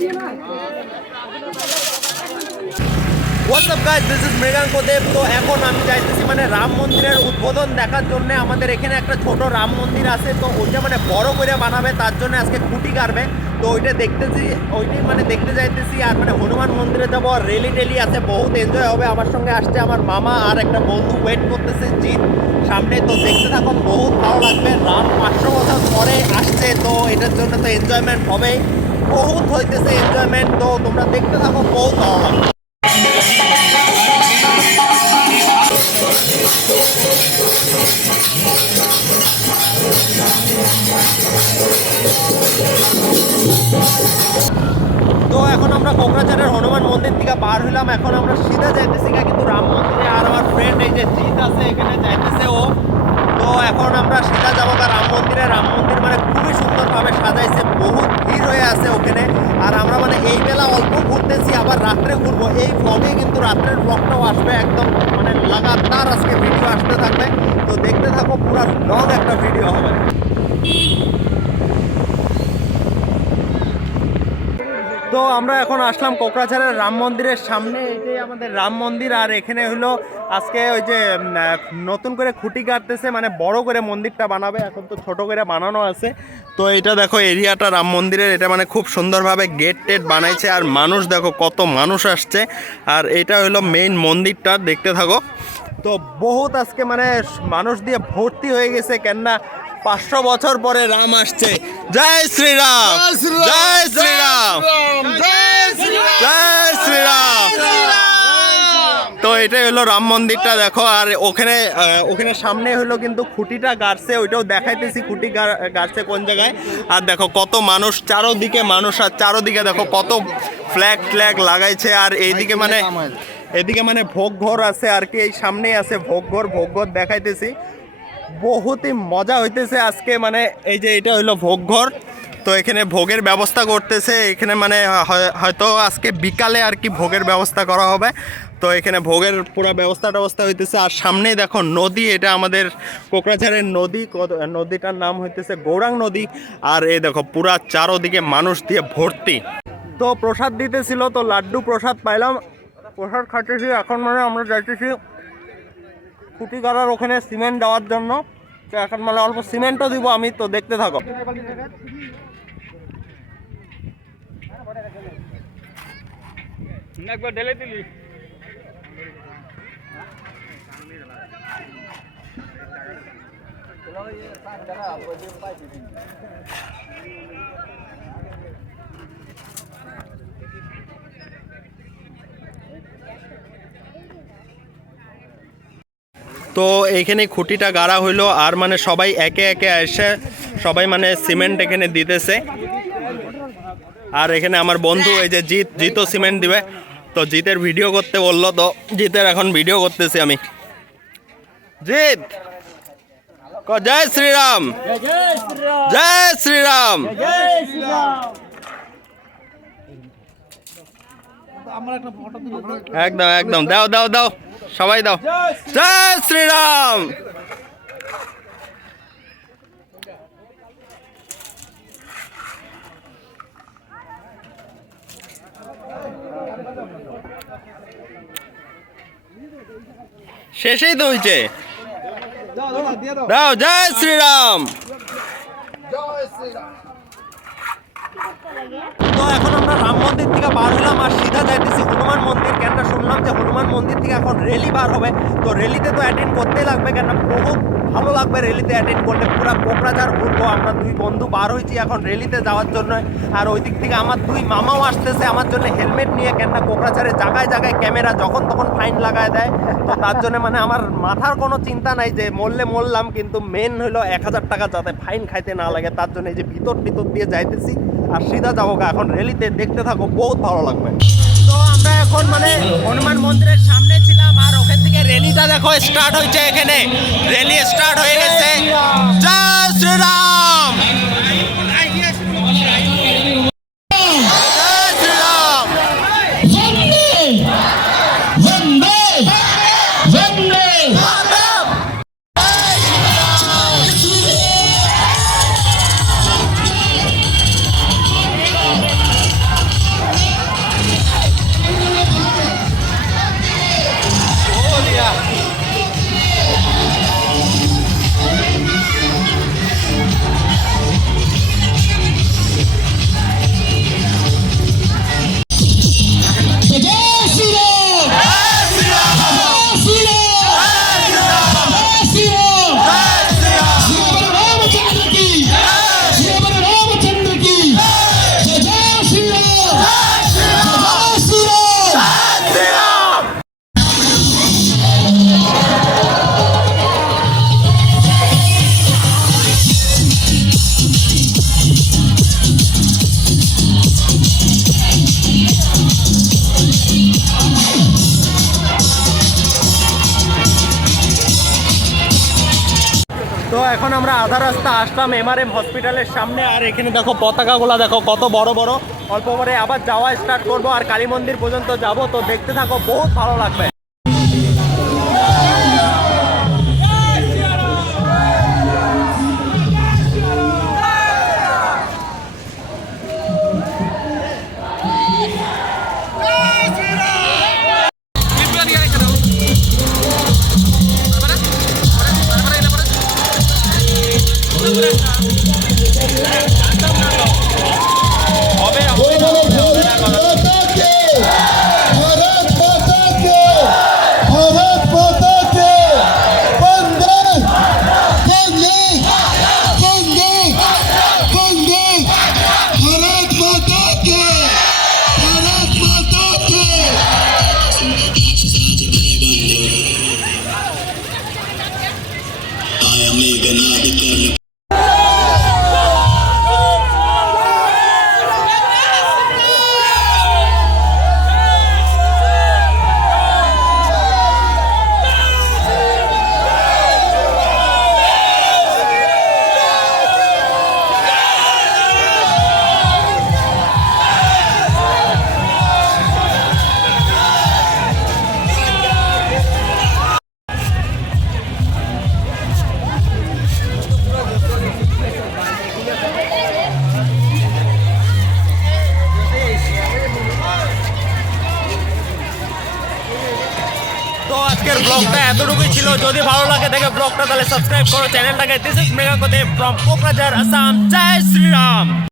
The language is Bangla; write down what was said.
What's up guys, this is Mriganka দেব। তো এখন আমি যাইতেছি মানে রাম মন্দিরের উদ্বোধন দেখার জন্য। আমাদের এখানে একটা ছোট রাম মন্দির আছে, তো ওইটা মানে বড় করে বানাবে, তার জন্য আজকে খুঁটি কাটবে। তো ওইটা দেখতেছি, ওইটাই মানে দেখতে যাইতেছি। আর মানে হনুমান মন্দিরে যাবো, আর রেলি টেলি আছে, বহুত এনজয় হবে। আমার সঙ্গে আসছে আমার মামা আর একটা বন্ধু, ওয়েট করতেছে জিৎ সামনে। তো দেখতে থাকুন, বহুত ভালো লাগবে। রাম 500 বছর পরে আসছে, তো এটার জন্য তো এনজয়মেন্ট হবেই, বহুত হইতেছে এনজয়মেন্ট। তো তোমরা দেখতে থাকো, বহুত ভালো লাগবে। তো এখন আমরা কোকরাঝারের হনুমান মন্দির থেকে বার হইলাম। এখন আমরা সিধা যাইতেছি কিন্তু রাম মন্দিরে। আর আমার ফ্রেন্ড এই যে জিৎ আছে, এখানে যাইতেছে ও। তো এখন আমরা সিধা যাবো রাম মন্দিরে। রাম মন্দির মানে খুবই সুন্দরভাবে সাজাইছে, বহুত ভিড় হয়ে আছে ওখানে। আর আমরা মানে এই বেলা অল্প ঘুরতেছি, আবার রাত্রে ঘুরবো। এই ব্লগে কিন্তু রাত্রের ব্লগটাও আসবে, একদম মানে লাগাতার আজকে ভিডিও আসতে থাকবে। তো দেখতে থাকো, পুরো লং একটা ভিডিও হবে। তো আমরা এখন আসলাম কোকরাঝারের রাম মন্দিরের সামনে। এটাই আমাদের রাম মন্দির। আর এখানে হলো আজকে ওই যে নতুন করে খুঁটি কাটতেছে, মানে বড় করে মন্দিরটা বানাবে। এখন তো ছোট করে বানানো আছে। তো এটা দেখো এরিয়াটা রাম মন্দিরের, এটা মানে খুব সুন্দরভাবে গেট টেট বানাইছে। আর মানুষ দেখো কত মানুষ আসছে। আর এটা হলো মেইন মন্দিরটা, দেখতে থাকো। তো বহুত আজকে মানে মানুষ দিয়ে ভর্তি হয়ে গেছে, কেননা 500 বছর পরে রাম আসছে। জয় শ্রীরাম, জয় শ্রীরাম, জয় শ্রীরাম। তো এটাই হলো রাম মন্দিরটা, দেখো। আর ওখানে সামনে হলো কিন্তু খুঁটিটা গাড়ছে, ওইটাও দেখাইতেছি খুঁটি গাড়ছে কোন জায়গায়। আর দেখো কত মানুষ, চারোদিকে মানুষ। আর চারোদিকে দেখো কত ফ্ল্যাগ লাগাইছে। আর এইদিকে মানে এদিকে মানে ভোগ ঘর আছে আর কি, এই সামনেই আছে ভোগ ঘর দেখাইতেছি। বহুতই মজা হইতেছে আজকে, মানে এই যে এটা হইলো ভোগ ঘর। তো এখানে ভোগের ব্যবস্থা করতেছে এখানে, মানে হয়তো আজকে বিকালে আর কি ভোগের ব্যবস্থা করা হবে। তো এখানে ভোগের পুরো ব্যবস্থা হইতেছে। আর সামনেই দেখো নদী, এটা আমাদের কোকরাঝারের নদী। নদীটার নাম হইতেছে গৌরাঙ্গ নদী। আর এই দেখো পুরা চারোদিকে মানুষ দিয়ে ভর্তি। তো প্রসাদ দিতেছিল, তো লাড্ডু প্রসাদ পাইলাম, প্রসাদ খাইতেছি। এখন মানে আমরা যাইতেছি খুঁটি গাড়ার ওখানে সিমেন্ট দেওয়ার জন্য। তো এখন মানে অল্প সিমেন্টও দিব আমি, তো দেখতে থাকো। একবার ঢেলে দিলি। তো এইখানে খুঁটিটা গাড়া হইলো। আর মানে সবাই একে একে এসে সবাই মানে সিমেন্ট এখানে দিতেছে। আর এখানে আমার বন্ধু এই যে জিতও সিমেন্ট দিবে। তো জিতের ভিডিও করতে বললো, তো জিতের এখন ভিডিও করতেছি আমি। জিত, জয় শ্রীরাম, জয় শ্রীরাম। একদম একদম, দাও সবাই দাও, জয় শ্রীরাম। শেষেই তো হয়েছে, দাও জয় শ্রীরাম। তো এখন আমরা রাম মন্দির থেকে বার হলাম আর সিধা যাইতেছি হনুমান মন্দির। কেন শুনলাম যে হনুমান মন্দির থেকে এখন রেলি বার হবে, তো রেলিতে তো অ্যাটেন্ড করতেই লাগবে, কেন বহুত ভালো লাগবে রেলিতে অ্যাটেন্ড করলে। পুরো কোকরাঝার ঘুরবো আমরা, 2 বন্ধু বার হয়েছি এখন রেলিতে যাওয়ার জন্য। আর ওই দিক থেকে আমার 2 মামাও আসতেছে আমার জন্য হেলমেট নিয়ে, কেন কোকরাঝারে জায়গায় জায়গায় ক্যামেরা, যখন তখন ফাইন লাগায় দেয়। তো তার জন্য মানে আমার মাথার কোনো চিন্তা নাই যে মরলাম, কিন্তু মেন হলো 1000 টাকা যাতে ফাইন খাইতে না লাগে, তার জন্য এই যে ভিতর দিয়ে যাইতেছি। আর সিধা যাবো এখন রেলিতে, দেখতে থাকো, বহুত ভালো লাগবে। তো আমরা এখন মানে হনুমান মন্দিরের সামনে ছিলাম। আর ওখান থেকে রেলিটা দেখো স্টার্ট হয়েছে, এখানে রেলি স্টার্ট হয়ে গেছে। জয় শ্রীরাম, জয় শ্রীরাম। এখন আমরা আধা রাস্তা আসলাম এমআরএম হসপিটালের সামনে, আর এখানে দেখো পতাকাগুলো দেখো কত বড় বড়। অল্প পরে আবার যাওয়া স্টার্ট করব আর কালী মন্দির পর্যন্ত যাব, তো দেখতে থাকো, বহুত ভালো লাগবে। তো আজকের ব্লগটা এতটুকুই ছিল। যদি ভালো লাগে দেখে ব্লগটা, তাহলে সাবস্ক্রাইব করো চ্যানেলটাকে। This is Megha Kodeb from Kokrajhar, Assam. জয় শ্রীরাম।